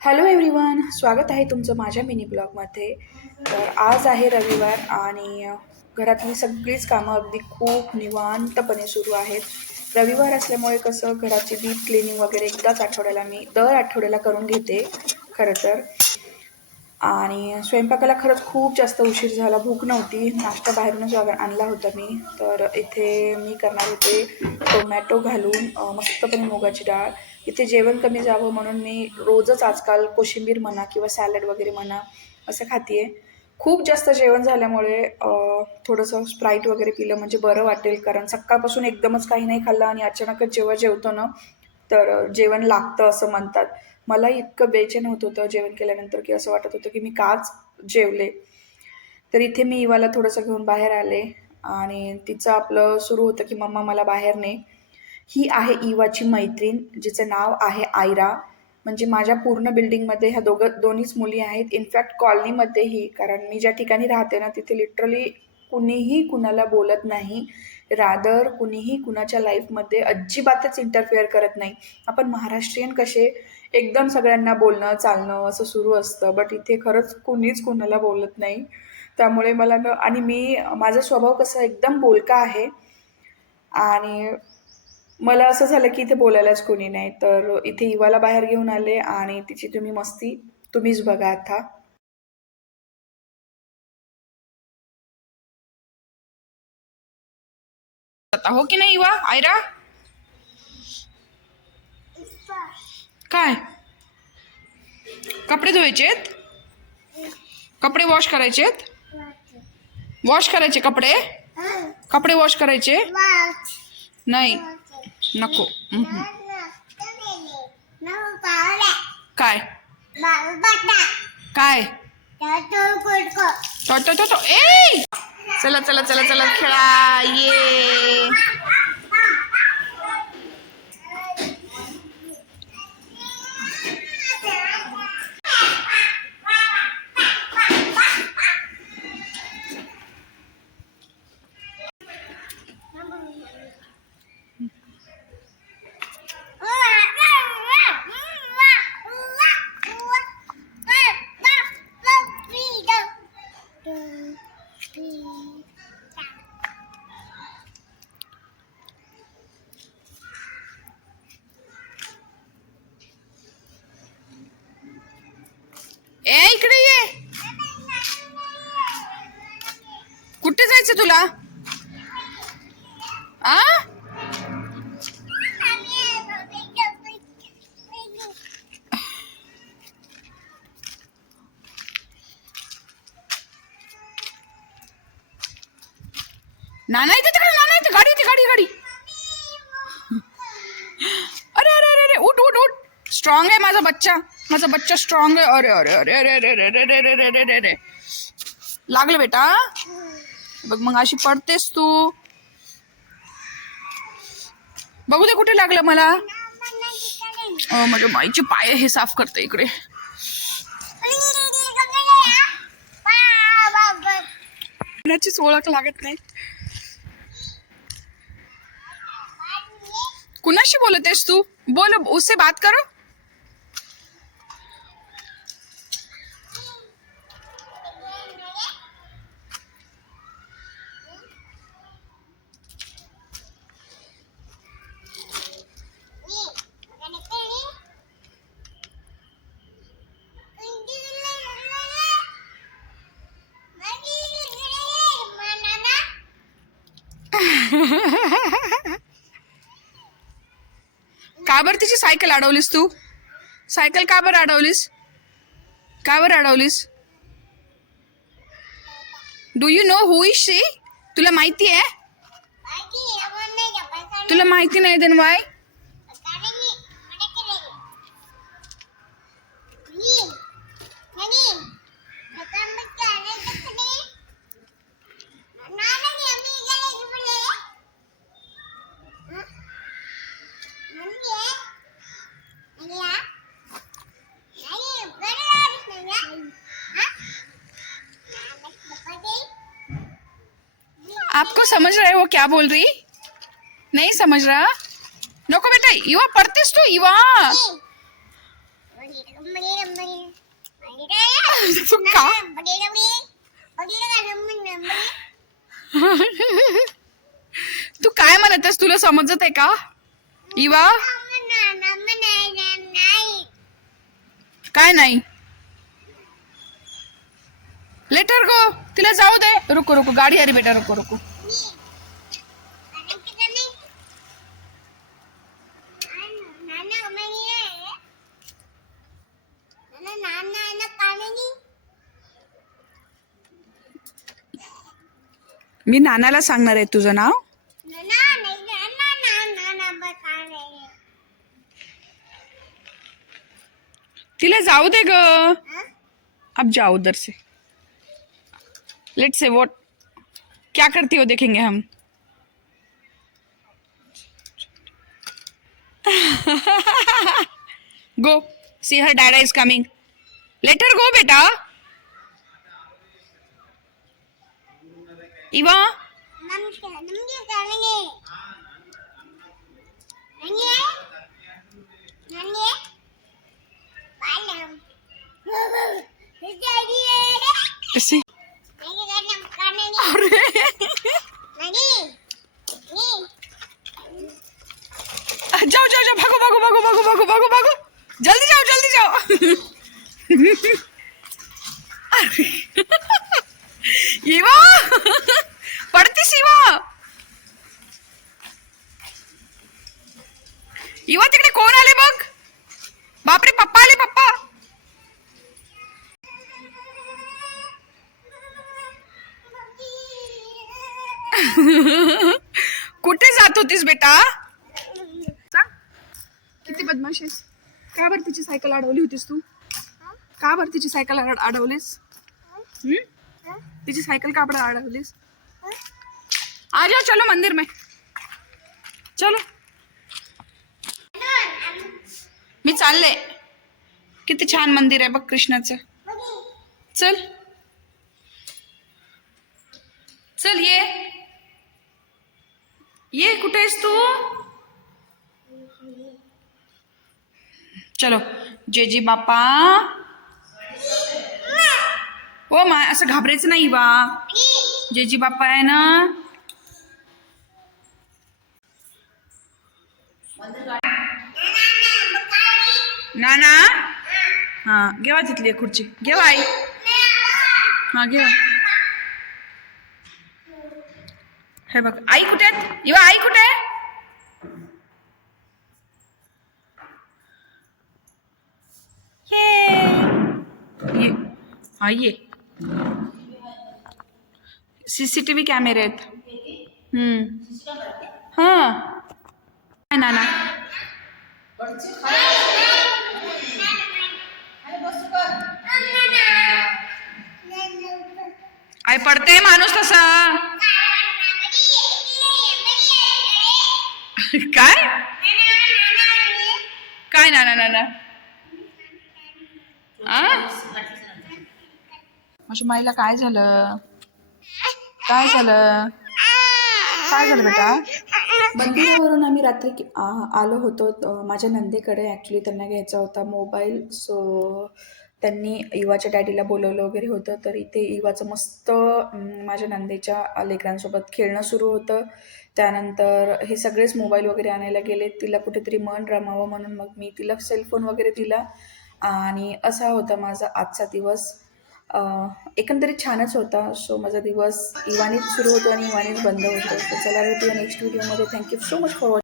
Hello everyone, स्वागत आहे तुमचं माझ्या मिनी ब्लॉगमध्ये. तर आज आहे रविवार आणि घरातली सगळीच कामं अगदी खूप निवांतपणे सुरू आहेत. रविवार असल्यामुळे कसं घराची डीप क्लिनिंग वगैरे एकदाच आठवड्याला मी दर आठवड्याला करून घेते खरं तर. आणि स्वयंपाकाला खरंच खूप जास्त उशीर झाला, भूक नव्हती. नाश्ता बाहेरूनच आणला होता मी. तर इथे मी करणार होते टोमॅटो घालून मस्तपणे मुगाची डाळ. इथे जेवण कमी जावं म्हणून मी रोजच आजकाल कोशिंबीर म्हणा किंवा सॅलड वगैरे म्हणा असं खाते आहे. खूप जास्त जेवण झाल्यामुळे थोडंसं स्प्राईट वगैरे पिलं म्हणजे बरं वाटेल, कारण सकाळपासून एकदमच काही नाही खाल्लं आणि अचानकच जेव्हा जेवतो ना तर जेवण लागतं असं म्हणतात. मला इतकं बेचैन होत होतं जेवण केल्यानंतर की असं वाटत होतं की मी काच जेवले. तर इथे मी इवाला थोडंसं घेऊन बाहेर आले आणि तिचं आपलं सुरू होतं की मम्मा मला बाहेर ने. ही आहे इवाची मैत्रीण, जिचं नाव आहे आयरा. म्हणजे माझ्या पूर्ण बिल्डिंगमध्ये ह्या दोन्हीच मुली आहेत. इनफॅक्ट कॉलनीमध्येही, कारण मी ज्या ठिकाणी राहते ना तिथे लिटरली कुणीही कुणाला बोलत नाही. रादर कुणीही कुणाच्या लाईफमध्ये अजिबातच इंटरफेअर करत नाही. आपण महाराष्ट्रीयन कसे एकदम सगळ्यांना बोलणं चालणं असं सुरू असतं, बट इथे खरंच कुणीच कुणाला बोलत नाही. त्यामुळे मला आणि माझा स्वभाव कसा एकदम बोलका आहे आणि मला असं झालं की इथे बोलायलाच कोणी नाही. तर इथे इवाला बाहेर घेऊन आले आणि तिची मस्ती तुम्हीच बघा आता. आता हो की नाही इवा? आयरा काय कपडे धुवायचेत? कपडे वॉश करायचेत? वॉश करायचे कपडे? कपडे वॉश करायचे नाही? नको. काय काय ए चला चला चला चला खेळा ये. ए इकडे ये. कुठे जायचं तुला? आ नाना येते तिकडे, नाना येते. गाडी येते, गाडी गाडी. अरे अरे अरे अरे उठ उठ उठ. स्ट्रॉंग आहे माझा बच्चा, माझा बच्चा स्ट्रॉंग आहे. अरे अरे अरे अरे अरे अरे अरे अरे अरे अरे अरे अरे लागलं बेटा. बघ मग अशी पडतेस तू. बघू दे कुठे लागलं मला. माझ्या माईचे पाय हे साफ करते इकडे. कुणाचीच ओळख लागत नाही. कुणाशी बोलतेस तू? बोल, उससे बात करो. का बरं तिची सायकल अडवलीस तू? सायकल का बरं अडवलीस? का बरं अडवलीस? Do you know who is she? तुला माहिती आहे? तुला माहिती नाही देन वाय? आपको समझ रहे हो क्या बोल रही? नहीं समझ रहा? नको बेटा, युवा पढ़तेस तू युवा. तू का तू काय म्हणतेस, तुला समजत आहे का इवा? काय नाही, लेटर गो, तिला जाऊ दे. रुको रुको, गाडी अरे बेटा, रुको रुको. मी नानाला सांगणार आहे तुझं नाव. तिला जाऊ दे ग. अब जाओ उधर से. लेट्स से व्हाट क्या करती हो देखेंगे हम. Go see her dada is coming. Let her go बेटा. इवा ऐसे. अरे जाओ जाओ जाओ, भागो भागो भागो भागो भागो भागो भागो, जल्दी जाओ जल्दी जाओ. अरे इवा पडतीस इवा. इवा तिकडे कोण आले बघ. बापरे, पप्पा आले, पप्पा. कुठे जात होतीस बेटा? किती बदमाश आहेस. का बरं तिची सायकल अडवली होतीस तू? का बरं तिची सायकल अडवलीस? तिची सायकल का बरं अडवलीस? आ जाओ, चलो मंदिर में चलो. मी चालले. किती छान मंदिर आहे बघ कृष्णाचं. चल चल, ये कुठे आहेस तू? चलो जेजी बाप्पा. ओ मा, असं घाबरायचं नाही बा. जेजी बाप्पा आहे ना. नाना, हा घेवा तिथली खुर्ची, घेवा आई. हा घेवा. हे बघ आई कुठे आहेत. इवा आई कुठे आहे? ये ये सीसीटीव्ही कॅमेरे आहेत. हा काय नाना. आई पडते माणूस तसा. काय काय नाना नाना. माझ्या माईला काय झालं? काय झालं? काय झालं बेटा? मंदिरावरून आम्ही रात्री आलो होतो माझ्या नंदेकडे. ॲक्च्युली त्यांना घ्यायचा होता मोबाईल. सो त्यांनी इवाच्या डॅडीला बोलवलं वगैरे होतं. तर इथे इवाचं मस्त माझ्या नंदेच्या लेकरांसोबत खेळणं सुरू होतं. त्यानंतर हे सगळेच मोबाईल वगैरे आणायला गेले. तिला कुठेतरी मन रमावं म्हणून मग मी तिला सेलफोन वगैरे दिला. आणि असा होता माझा आजचा दिवस. एकंदरीत छानच होता. सो माझा दिवस इवानीच सुरू होतो आणि इवानीच बंद होतो. तर चला भेटूया नेक्स्ट व्हिडिओमध्ये. Thank you so much for watching.